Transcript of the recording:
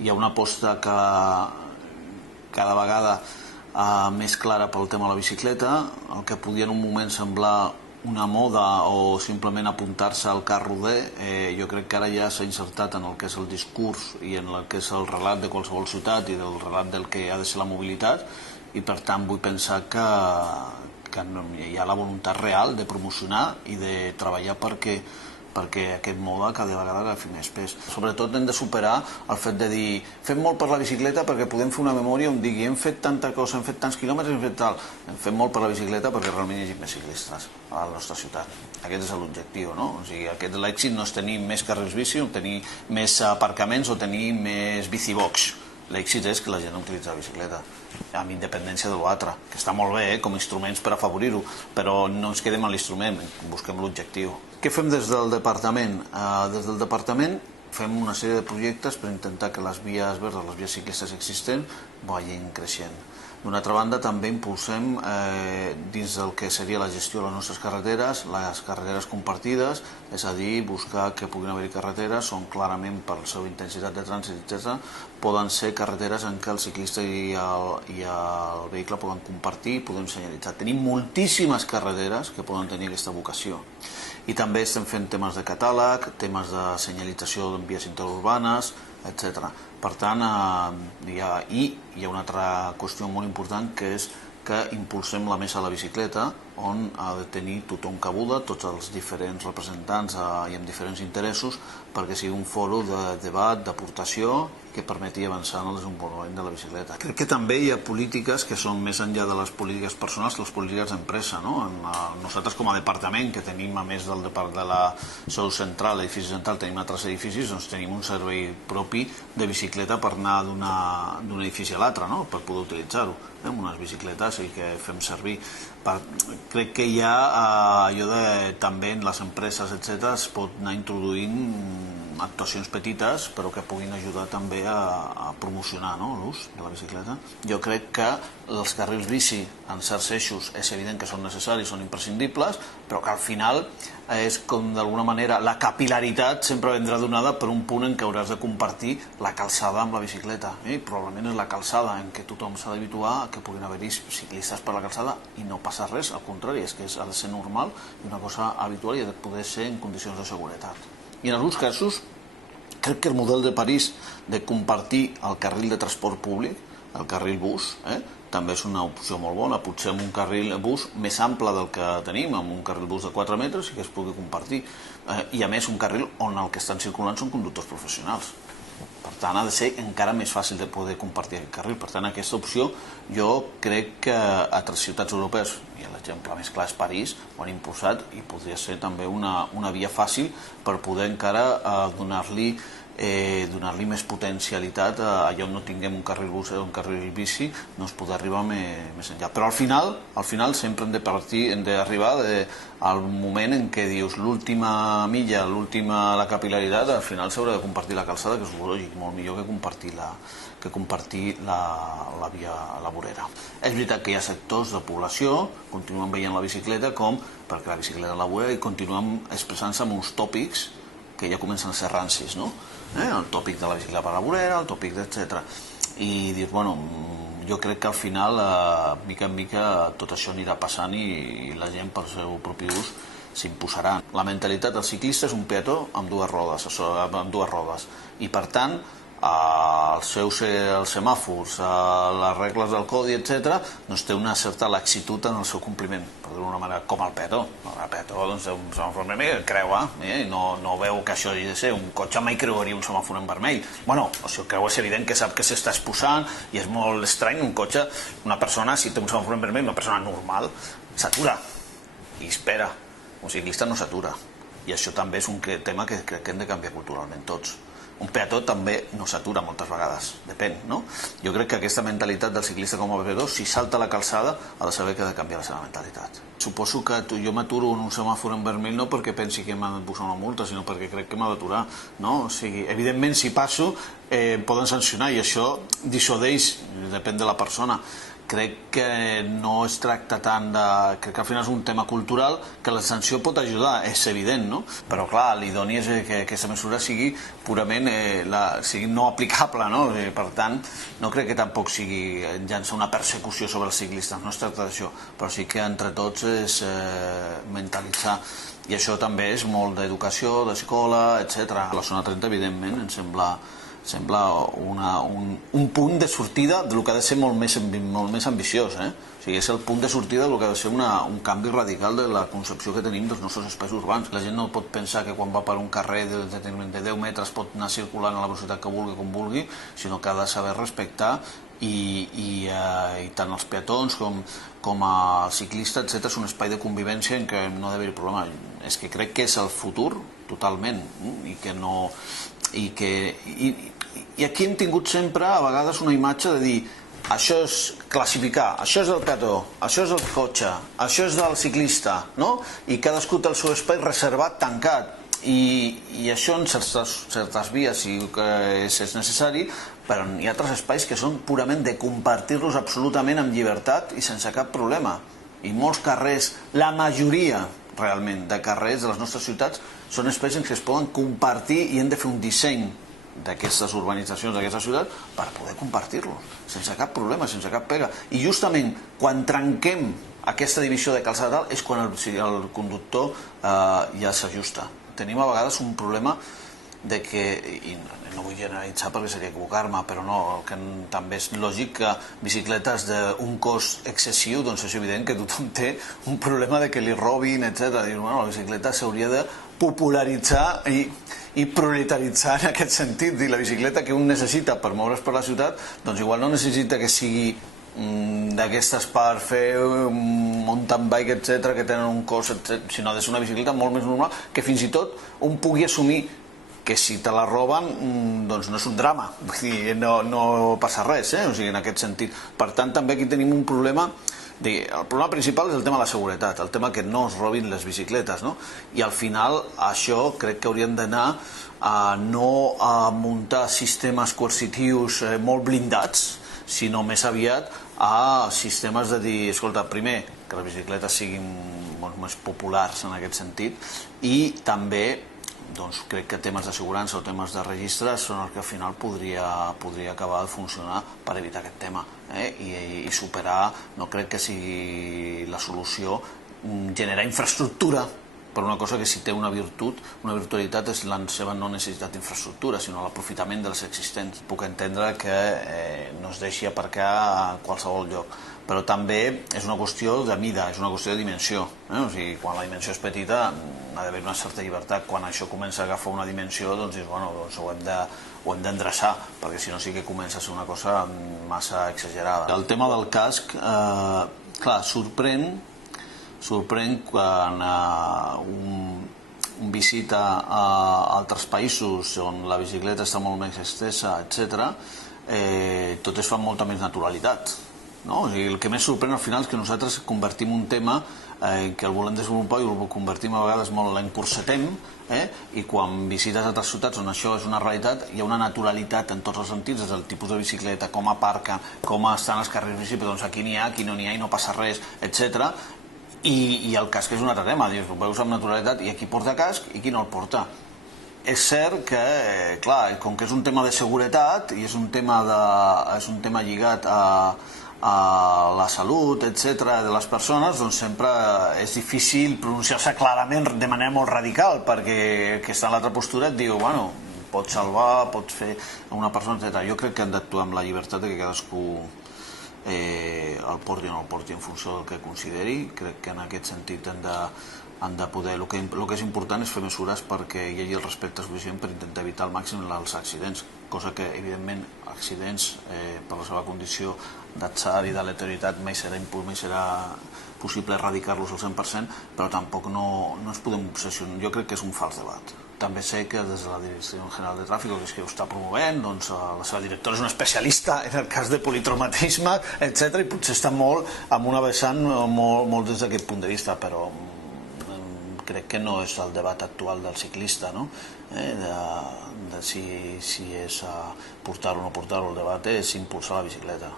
hi ha una aposta cada vegada més clara pel tema de la bicicleta, el que podia en un moment semblar una moda o simplement apuntar-se al carro jo crec que ara ja s'ha insertat en el que és el discurs i en el que és el relat de qualsevol ciutat i del relat del que ha de ser la mobilitat, i per tant vull pensar que hi ha la voluntat real de promocionar i de treballar perquè aquest mode cada vegada agafi més pes. Sobretot hem de superar el fet de dir fem molt per la bicicleta perquè podem fer una memòria on digui hem fet tanta cosa, hem fet tants quilòmetres, hem fet tal. Hem fet molt per la bicicleta perquè realment hi hagi més ciclistes a la nostra ciutat. Aquest és l'objectiu, no? O sigui, l'èxit no és tenir més carrils bici o tenir més aparcaments o tenir més bicibox. L'èxit és que la gent utilitza la bicicleta, amb independència de l'altre, que està molt bé com a instruments per afavorir-ho, però no ens quedem a l'instrument, busquem l'objectiu. Què fem des del departament? Des del departament fem una sèrie de projectes per intentar que les vies verdes, les vies ciclistes existents, vagin creixent. D'una altra banda, també impulsem dins del que seria la gestió de les nostres carreteres, les carreteres compartides, és a dir, buscar que puguin haver-hi carreteres on clarament per la seva intensitat de trànsit, etc., poden ser carreteres en què el ciclista i el vehicle poden compartir i podem senyalitzar. Tenim moltíssimes carreteres que poden tenir aquesta vocació. I també estem fent temes de catàleg, temes de senyalització en vies interurbanes, etc. Per tant, hi ha una altra qüestió molt important, que és que impulsem la mesa de la bicicleta, on ha de tenir tothom cabuda, tots els diferents representants i amb diferents interessos, perquè sigui un fòrum de debat, d'aportació, que permeti avançar en el desenvolupament de la bicicleta. Crec que també hi ha polítiques que són més enllà de les polítiques personals, les polítiques d'empresa. Nosaltres com a departament, que tenim a més de la seu central, l'edifici central, tenim altres edificis, doncs tenim un servei propi de bicicleta per anar d'un edifici a l'altre, per poder utilitzar-ho, amb unes bicicletes i que fem servir. Crec que hi ha allò de també en les empreses, etc., es pot anar introduint actuacions petites però que puguin ajudar també a promocionar l'ús de la bicicleta. Jo crec que els carrils bici en certs eixos és evident que són necessaris, són imprescindibles, però que al final és com d'alguna manera la capilaritat sempre vendrà donada per un punt en què hauràs de compartir la calçada amb la bicicleta, i probablement és la calçada en què tothom s'ha d'habituar a que puguin haver-hi ciclistes per la calçada i no passa res, al contrari, és que ha de ser normal i una cosa habitual i ha de poder ser en condicions de seguretat. I en alguns casos crec que el model de París de compartir el carril de transport públic, el carril bus, també és una opció molt bona, potser amb un carril bus més ample del que tenim, amb un carril bus de 4 metres i que es pugui compartir, i a més un carril on el que estan circulant són conductors professionals. Per tant, ha de ser encara més fàcil de poder compartir aquest carril. Per tant, aquesta opció jo crec que altres ciutats europees, i l'exemple més clar és París, ho han impulsat i podria ser també una via fàcil per poder encara donar-li més potencialitat allà on no tinguem un carril bus o un carril bici, doncs poder arribar més enllà. Però al final sempre hem d'arribar al moment en què dius l'última milla, la capil·laritat, al final s'haurà de compartir la calçada, que és lògic, molt millor que compartir la via la vorera. És veritat que hi ha sectors de població que continuen veient la bicicleta perquè la bicicleta la vorera, i continuen expressant-se amb uns tòpics que ja comencen a ser rancis, no? El tòpic de la bicicleta per la vorera, el tòpic etc. I dius, bueno, jo crec que al final, mica en mica, tot això anirà passant i la gent pel seu propi ús s'imposarà. La mentalitat del ciclista és un peató amb dues rodes, i per tant els semàfors, les regles del codi, etc., doncs té una certa laxitud en el seu compliment, per dir-ho d'una manera, com el peató. El peató, doncs, un semàfor en vermell creua, i no veu que això hagi de ser. Un cotxe mai creuaria un semàfor en vermell. Bueno, o sigui, el creu és evident que sap que s'està exposant i és molt estrany un cotxe, una persona, si té un semàfor en vermell, una persona normal, s'atura i espera. Un ciclista no s'atura. I això també és un tema que crec que hem de canviar culturalment tots. Un peató també no s'atura moltes vegades, depèn, no? Jo crec que aquesta mentalitat del ciclista com a peató, si salta la calçada, ha de saber que ha de canviar la seva mentalitat. Suposo que jo m'aturo en un semàfor en vermell no perquè pensi que m'ha de posar una multa, sinó perquè crec que m'ha d'aturar, no? O sigui, evidentment, si passo, em poden sancionar i això dissuadeix, depèn de la persona. crec que no es tracta tant de... Crec que al final és un tema cultural que la sanció pot ajudar, és evident, no? Però clar, l'idoni és que aquesta mesura sigui purament sigui no aplicable, no? Per tant, no crec que tampoc sigui llançar una persecució sobre els ciclistes, no es tracta d'això, però sí que entre tots és mentalitzar. I això també és molt d'educació, d'escola, etc. La zona 30, evidentment, em sembla un punt de sortida del que ha de ser molt més ambiciós. O sigui, és el punt de sortida del que ha de ser un canvi radical de la concepció que tenim dels nostres espais urbans. La gent no pot pensar que quan va per un carrer de 10 metres pot anar circulant a la velocitat que vulgui, com vulgui, sinó que ha de saber respectar i tant els peatons com els ciclistes, etc., és un espai de convivència en què no ha d'haver problema. És que crec que és el futur, totalment, i que no... I aquí hem tingut sempre, a vegades, una imatge de dir això és classificar, això és del peató, això és del cotxe, això és del ciclista, no? I cadascú té el seu espai reservat, tancat. I això en certes vies sí que és necessari, però hi ha altres espais que són purament de compartir-los absolutament amb llibertat i sense cap problema. I molts carrers, la majoria realment de carrers de les nostres ciutats són espais en què es poden compartir i hem de fer un disseny d'aquestes urbanitzacions, d'aquestes ciutats, per poder compartir-los, sense cap problema, sense cap pega. I justament quan trenquem aquesta divisió de calçada és quan el conductor ja s'ajusta. Tenim a vegades un problema de que, i no vull generalitzar perquè seria equivocar-me, però no, que també és lògic que bicicletes d'un cost excessiu, doncs és evident que tothom té un problema de que li robin, etc. Bueno, la bicicleta s'hauria de popularitzar i prioritaritzar en aquest sentit. La bicicleta que un necessita per moure's per la ciutat, doncs igual no necessita que sigui d'aquestes per fer mountain bike, etc., que tenen un cost, sinó de ser una bicicleta molt més normal, que fins i tot un pugui assumir que si te la roben doncs no és un drama, vull dir, no passa res, o sigui, en aquest sentit. Per tant, també aquí tenim un problema. El problema principal és el tema de la seguretat, el tema que no es robin les bicicletes, no? I al final això crec que hauríem d'anar no a muntar sistemes coercitius molt blindats, sinó més aviat a sistemes de dir, escolta, primer, que les bicicletes siguin més populars en aquest sentit, i també crec que temes d'assegurança o temes de registres són el que al final podria acabar de funcionar per evitar aquest tema i superar. No crec que sigui la solució generar infraestructura per una cosa que si té una virtualitat és la seva no necessitat d'infraestructura, sinó l'aprofitament dels existents. Puc entendre que no es deixi aparcar a qualsevol lloc, però també és una qüestió de mida, és una qüestió de dimensió. O sigui, quan la dimensió és petita ha d'haver una certa llibertat. Quan això comença a agafar una dimensió, doncs ho hem d'endreçar, perquè si no sí que comença a ser una cosa massa exagerada. El tema del casc, clar, sorprèn quan un visita a altres països on la bicicleta està molt més estesa, etc., tot es fa amb molta més naturalitat. O sigui, el que més sorprèn al final és que nosaltres convertim un tema que el volem desenvolupar i el convertim a vegades molt, l'encursetem, i quan visites altres ciutats on això és una realitat, hi ha una naturalitat en tots els sentits, des del tipus de bicicleta, com aparca, com estan els carrers bici, doncs aquí n'hi ha, aquí no n'hi ha i no passa res, etc. I el casc és un altre tema, ho veus amb naturalitat, i qui porta casc i qui no el porta. És cert que, clar, com que és un tema de seguretat i és un tema lligat a la salut, etc., de les persones, doncs sempre és difícil pronunciar-se clarament de manera molt radical, perquè el que està en l'altra postura et diu, bueno, pots salvar, pots fer una persona, etc. Jo crec que hem d'actuar amb la llibertat de que cadascú el porti o no el porti en funció del que consideri. Crec que en aquest sentit han de poder... El que és important és fer mesures perquè hi hagi el respecte suficient per intentar evitar al màxim els accidents, cosa que, evidentment, accidents per la seva condició d'atzar i d'aleatorietat mai serà possible erradicar-los al 100%, però tampoc no ens podem obsessionar. Jo crec que és un fals debat. També sé que des de la Direcció General de Tràfic, que és qui ho està promovent, doncs la seva directora és una especialista en el cas de politraumatisme, etc., i potser està molt amb una vessant molt des d'aquest punt de vista, però crec que no és el debat actual del ciclista, no? De si és portar-lo o no portar-lo. El debat és impulsar la bicicleta.